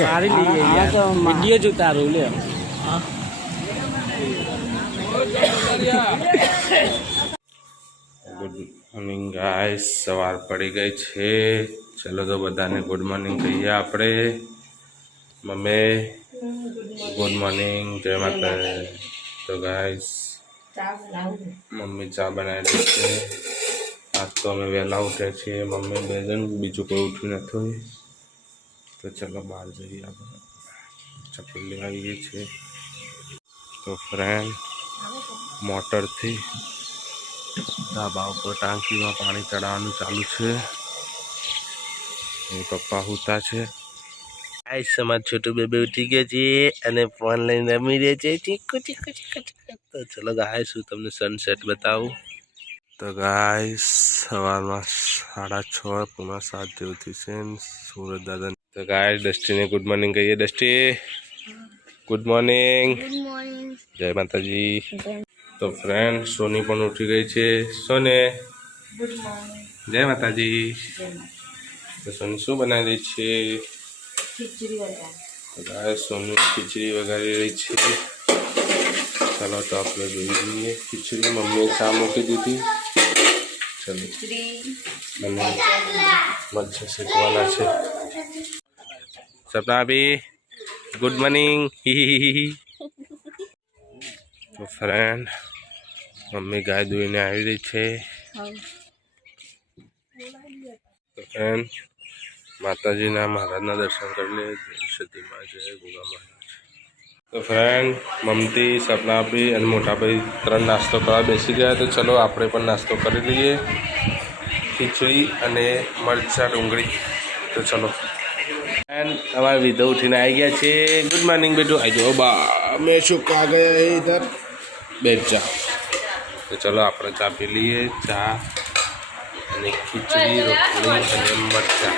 મારી લઈએ યાર વીડિયો જ ઉતારું લે ગુડ મોર્નિંગ ગાઈસ સવાર પડી ગઈ છે ચલો તો બધાને ગુડ મોર્નિંગ કહીએ આપણે મમ્મી ગુડ મોર્નિંગ જય માતા તો ગાઈસ મમ્મી ચા બનાવી રહી છે આજ તો અમે વહેલા ઉઠ્યા છીએ. મમ્મી બે બીજું કોઈ ઉઠ્યું નથી તો ચલો બહાર જઈએ આપણે. ચપ્પલ લેવા આવીએ છીએ. તો ફ્રેન્ડ મોટરથી ધાબા ઉપર ટાંકીમાં પાણી ચડાવવાનું ચાલુ છે. એ પપ્પા હુતા છે. આઈ સમાજ છોટું બેબે ઉઠી ગયા છે અને ફોન લઈને રમી રહ્યા છે. ચીકુ ચીકુ ચીકુ ચીકુ. તો ચલો ગાય શું તમને સનસેટ બતાવું. તો ગાય સવારમાં સાડા છ પૂણા સાત જેવું થશે સુરત દાદા તો ગાય ડસ્ટીને ગુડ મોર્નિંગ કહીએ. Dusty good morning Jai Mataji. તો ફ્રેન્ડ સોની પણ ઉઠી ગઈ છે. સોને. જય માતાજી. તો સોની શું બનાવી રહી છે? તો ગાય સોની ખીચડી વગાડી રહી છે. ચાલો તો આપણે જોઈ લઈએ ખીચડી મમ્મીએ શા મૂકી દીધી ચલો અને મરચાં શેકવાના છે સપના બી ગુડ મોર્નિંગ તો ફ્રેન્ડ મમ્મી ગાય દોઈને આવી રહી છે તો ફ્રેન્ડ માતાજીના મહારાજના દર્શન કરી લે જય સતીમાં જય ગોગા તો ફ્રેન્ડ મમતી સપનાભાઈ અને મોટાભાઈ ત્રણ નાસ્તો કરવા બેસી ગયા. તો ચલો આપણે પણ નાસ્તો કરી લઈએ. ખીચડી અને મરચાં ડુંગળી. તો ચલો. ફ્રેન્ડ અમારા વિધો ઉઠીને આવી ગયા છે. ગુડ મોર્નિંગ બેટુ. આવી જાઓ બા. મેં શું કા ગયા ઇધર બે ચા. તો ચલો આપણે ચા પી લઈએ. ચા અને ખીચડી રોટલી અને મરચા.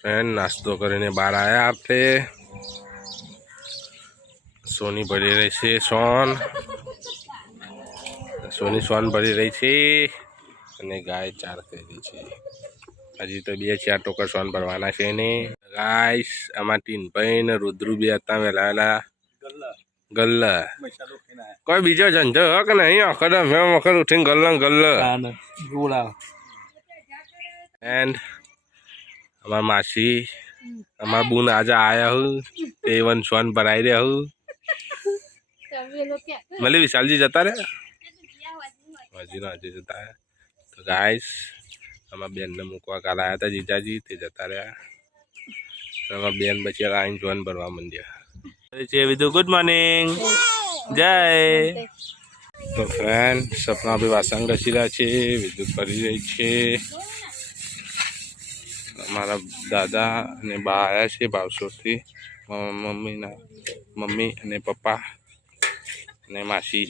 ફ્રેન્ડ નાસ્તો કરીને બહાર આવ્યા આપણે સોની ભરી રહી છે સોન. સોની સોન ભરી રહી છે અને ગાય ચાર કરી રહી છે. હજી તો બે ચાર ટોકર સોન ભરવાના છે ને. ગાય આમાં ટીનભાઈ ને રુદ્રુ બે હતા વહેલા ગલ્લા કોઈ બીજો ધંધો હો કે નહીં? આખર મેં વખત ઉઠીને ગલ્લા ગલ્લા એન્ડ અમારા માસી અમારા બુન આજે આયા હું. તે વન સોન ભરાઈ રહ્યા હું. મળી વિશાલજી જતા રહ્યા? હજી હજી જતા રહ્યા. તો ગાઈસ અમારા બેનને મૂકવા કાલ આવ્યા હતા જીજાજી તે જતા રહ્યા. અમારા બેન પછી આવીને જોન ભરવા માંડ્યા. છે વિધુ ગુડ મોર્નિંગ જય. તો ફ્રેન્ડ સપના બી વાસણ ઘસી રહ્યા છે વિદ્યુત કરી રહી છે. મારા દાદા અને બા આવ્યા છે બાવસોથી મમ્મીના મમ્મી અને પપ્પા. અને માસી.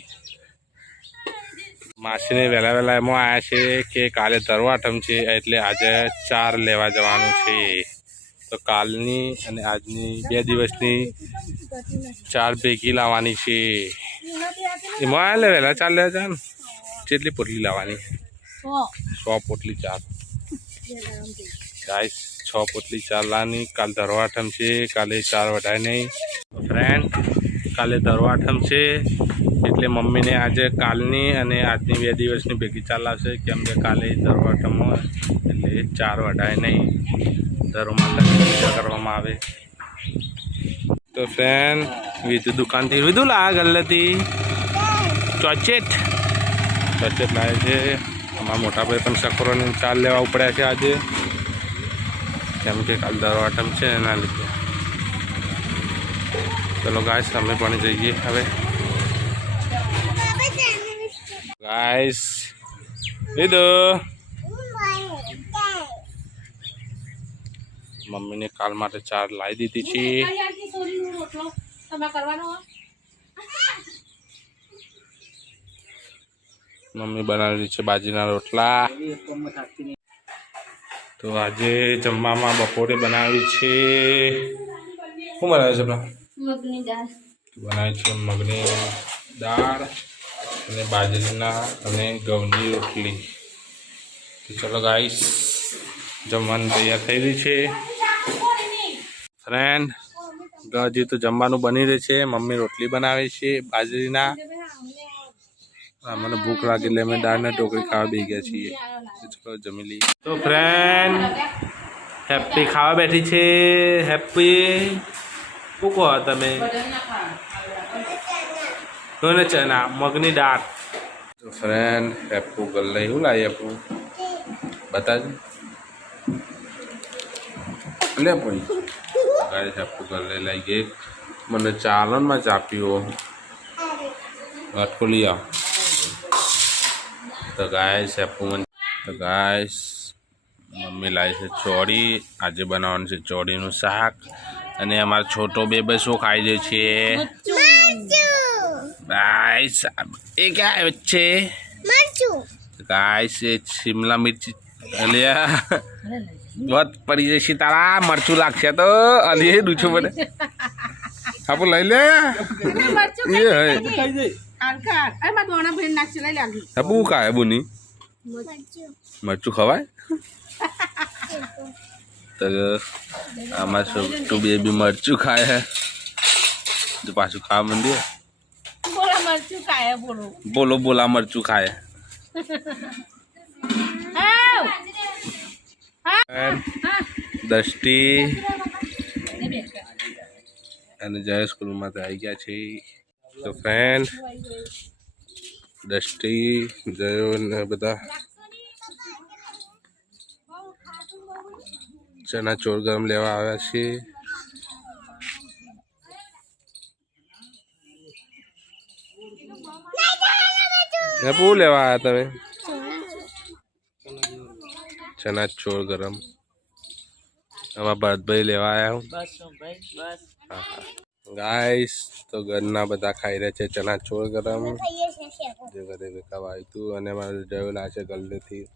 માસીને વહેલા વહેલા એમાં આવ્યા છે કે કાલે તરવાટમ છે એટલે આજે ચાર લેવા જવાનું છે. તો કાલની અને આજની બે દિવસની ચાર ભેગી લાવવાની છે. એમાં આવ્યા વહેલા ચાર લેવા જા ને કેટલી પોટલી લાવવાની? સો પોટલી ચાર. ગાઈસ છ પોટલી ચાર લાવવાની. કાલ ધરવાઠમ છે, કાલે ચાર વટાય નહીં. ફ્રેન્ડ કાલે દરવાઠમ છે. એટલે મમ્મીને આજે કાલની અને આજની બે દિવસની ભેગી ચાર લાવશે કેમ કે કાલે દરવાઠમ હોય, એટલે ચાર વઢાય નહીં. દરમાં પૂજા કરવામાં આવે. તો ફ્રેન્ડ, વિધુ દુકાનથી, વિધુ લા ગલ્લેથી. ચોચેટ. ચોચેટ લાવે છે. અમારા મોટાભાઈ પણ સકરોને ચાલ લેવા ઉપડ્યા છે આજે. કેમ કે કાલ દરવાઠમ છે એના લીધે. ચલો ગાઈસ અમે પણ જઈએ હવે. ગાઈસ વિધુ મમ્મીને કાલ માટે ચાર લાવી દીધી છે. મમ્મી બનાવેલી છે બાજીના રોટલા. તો આજે જમવામાં બપોરે બનાવી છે. શું બનાવે છે મગની દાળ. બનાવી છે મગની દાળ અને બાજરીના અને ઘઉંની રોટલી. તો ચલો ગાઈસ જમવાનું તૈયાર થઈ રહી છે. ફ્રેન્ડ હજી તો જમવાનું બની રહે છે. મમ્મી રોટલી બનાવે છે બાજરીના. મને ભૂખ લાગી એટલે અમે દાળને ઢોકળી ખાવા બેસી ગયા છીએ. ચલો જમી લઈએ. તો ફ્રેન્ડ હેપી ખાવા બેઠી છે. હેપી શું કહો તમે? કોને ચના મગની દાળ. તો ફ્રેન્ડ એપુ ગલ લઈ, શું લાવી આપું બતાજો. લે ભાઈ. ગાય હેપુ ગલ લઈ ગઈ. મને ચાલનમાં ચાપ્યો પીવો વાટકો લઈ આવ. તો ગાય એપુ મને તો ગાય મમ્મી લાવી છે ચોળી. આજે બનાવવાનું છે ચોળીનું શાક. અને અમારો છોટો બેબે શું ખાઈ રહ્યો છે? ગાઈસ એ ક્યાં છે? ગાઈસ એ શિમલા મિર્ચી. અલ્યા વત પડી જશે તારા. મરચું લાગશે તો. અલી ડૂછું પડે આપું લઈ લે. એ હે. આપું કાય બુની. મરચું ખવાય? તો આમાં છોટું બેબી મરચું ખાય હે. તો પાછું ખાવા માંડીએ બોલો બોલો મરચું ખાય. દ્રષ્ટિ અને જય સ્કૂલમાં તો આવી ગયા છે. તો ફ્રેન્ડ દ્રષ્ટિ જયો ને બધા. ચણા ચોર ગરમ લેવા આવ્યા છે ને પૂ લેવા આવ્યા તમે? ચના ચોર ગરમ. આમાં ભરતભાઈ લેવા આવ્યા હું. ગાઈસ તો ઘરના બધા ખાઈ રહ્યા છે ચના ચોર ગરમ. જે ઘરે ખાવા આવ્યું હતું અને મારે જોયેલા છે ગલ્લેથી.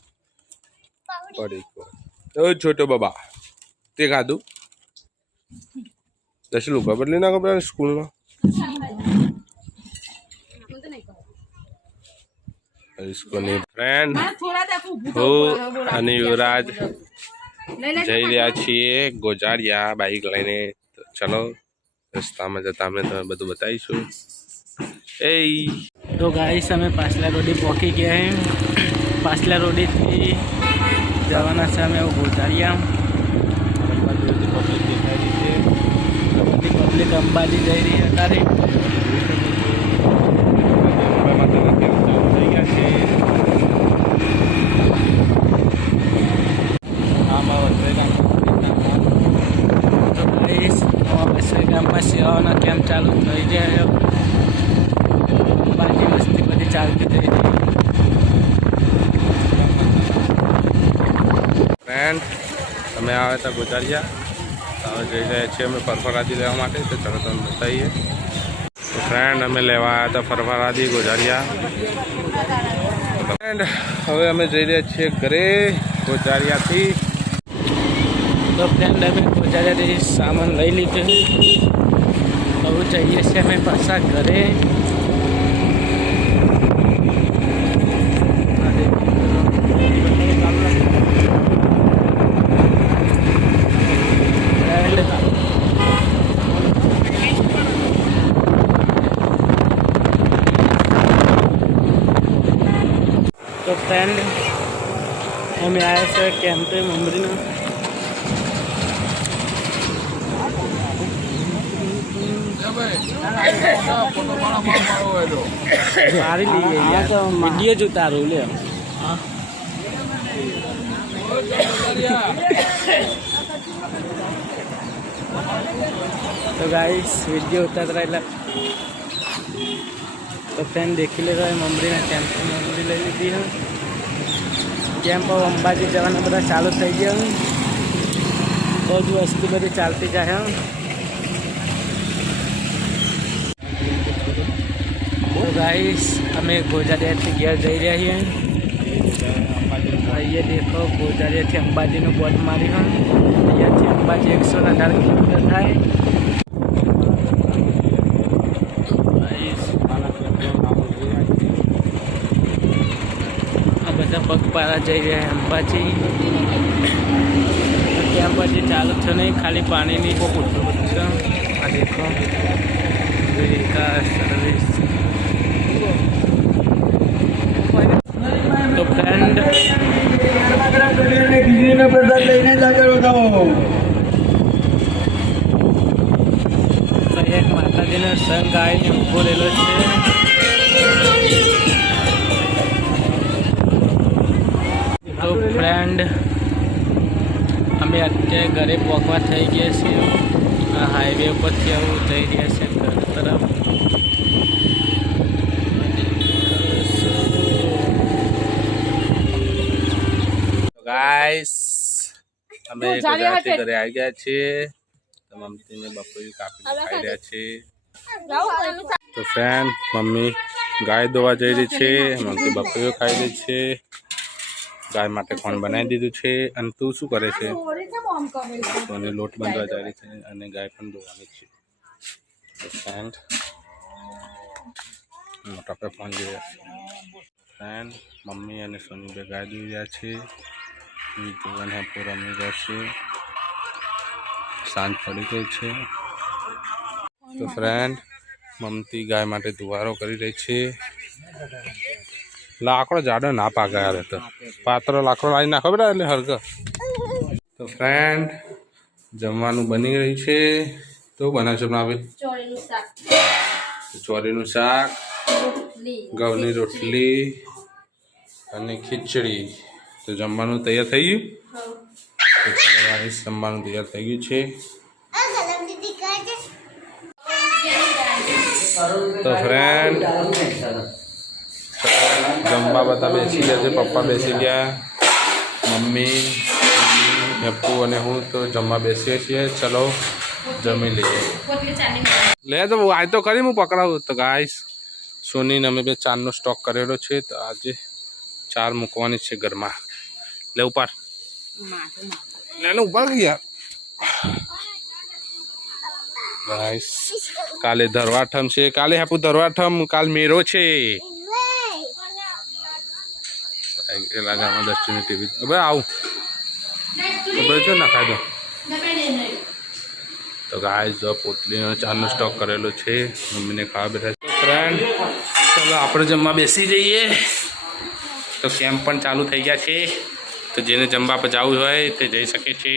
પડી ગયો. એ છોટો બાબા તે ખાધું? દસ લોકો બદલી નાખો પેલા સ્કૂલમાં? સ્કૂલની ફ્રેન્ડ થોડા દેખું હું અને યુવરાજ જઈ રહ્યા છીએ ગોજારિયા બાઈક લઈને. તો ચલો રસ્તામાં જતા અમે તમે બધું બતાવીશું. એ તો ગાઈસ અમે પાછલા રોડી પહોંચી ગયા હે પાછલા રોડીથી જવાના છે અમે છે બધી પબ્લિક અંબાજી જઈ રહી અત્યારે ગામમાં સેવાઓના કેમ્પ ચાલુ થઈ ગયા બાકી વસ્તી બધી ચાલતી થઈ રહી ફ્રેન્ડ તમે આવે તો ગુજારિયા. હવે જઈ રહ્યા છીએ અમે ફરફરાદી લેવા માટે, તો ચલો તમને બતાવીએ. તો ફ્રેન્ડ અમે લેવા આવ્યા હતા ફરફરાદી ગુજારિયા. ફ્રેન્ડ હવે અમે જઈ રહ્યા છીએ ઘરે, ગોજારિયાથી. તો ફ્રેન્ડ અમે બજારેથી સામાન લઈ લીધો. હવે જઈએ છીએ અમે પાછા ઘરે તો ફ્રેન્ડ અમે આવ્યા છે કેમ્પે મમરીનો. મારી લઈએ યાર. વીડિયો જ ઉતારું લે. તો ગાઈસ વીડિયો ઉતારતા એટલે તો ફ્રેન્ડ દેખી લેતા મમરીના કેમ્પ મમરી લઈ લીધી હોય કેમ્પ અંબાજી જવાના બધા ચાલુ થઈ ગયા બહુ જ વસ્તુ બધી ચાલતી જાય તો ગાઈસ અમે ગોજારિયાથી ઘેર જઈ રહ્યા છીએ. અહીંયા દેખો, ગોજારિયાથી અંબાજીનું બોર્ડ મારી હોય અહીંયાથી અંબાજી એકસો અઢાર કિલોમીટર થાય ગાઈસ, પગપાળા જઈ રહ્યા અંબાજી. હજી ચાલુ છે નહીં ખાલી પાણીની બહુ પૂછતું બધું છે. આ દેખો. સર્વિસ તો ફ્રેન્ડ એક માતાજીનો સંઘ આવીને ઊભો રહેલો છે. ફ્રેન્ડ અમે અત્યારે ઘરે પહોંચવા થઈ ગયા છીએ. આ હાઈવે ઉપરથી આવું થઈ રહ્યા છે ઘર તરફ. ગાઈસ અમે ગુજરાતી ઘરે આવી ગયા છીએ. મમ્મીને બપોરી કાપી ખાઈ રહ્યા છીએ. તો ફ્રેન્ડ મમ્મી ગાય દોવા જઈ રહી છે. મમ્મી બપોરીઓ ખાઈ રહી છે. ગાય માટે ખોણ બનાવી દીધું છે. અને તું શું કરે છે? તો એને લોટ બાંધવા જાય રહી છે અને ગાય પણ દોવાની છે. ફ્રેન્ડ મોટા પે ફોન જોઈ રહ્યા છે ફ્રેન્ડ મમ્મી અને સોની બે ગાય જોઈ રહ્યા છે. જીવન હેપો રમી રહ્યા છે. સાંજ પડી ગઈ છે. તો ફ્રેન્ડ મમતી ગાય માટે દુવારો કરી રહી છે. લાકડો જાડો ના પાકે યાર તો. પાત્ર લાકડો લાવી નાખો બેટા એટલે હરક તો ફ્રેન્ડ જમવાનું બની રહ્યું છે. તો બનાવશો શાક. ચોરીનું શાક ગવની ઘઉંની રોટલી અને ખીચડી. તો જમવાનું તૈયાર થઈ ગયું? તો ચલો guys, જમવાનું તૈયાર થઈ ગયું છે. તો ફ્રેન્ડ જમવા બધા બેસી ગયા છે પપ્પા બેસી ગયા મમ્મી મમ્મી, હેપ્પુ અને હું તો જમવા બેસીએ છીએ ચલો જમી લઈએ પોટલી ચાલી લે તો આજ તો કરી હું પકડાવું તો ગાઈસ સોનીને અમે બે ચારનો સ્ટોક કરેલો છે તો આજે ચાર મૂકવાની છે ઘરમાં લે ઉપર લે લે ઉપર યાર ગાઈસ કાલે ધરવાઠમ છે કાલે હાપુ ધરવાઠમ કાલ મેરો છે એલા ગામમાં દક્ષિણી ટીવી હવે આવું. બધું છે ના ખાધો તો ગાય જો પોટલીનો ચાનો સ્ટોક કરેલો છે. મમ્મીને ખાવા બેઠા છે. ફ્રેન્ડ ચાલો આપણે જમવા બેસી જઈએ. તો કેમ્પ પણ ચાલુ થઈ ગયા છે. તો જેને જમવા પર જવું હોય તે જઈ શકે છે.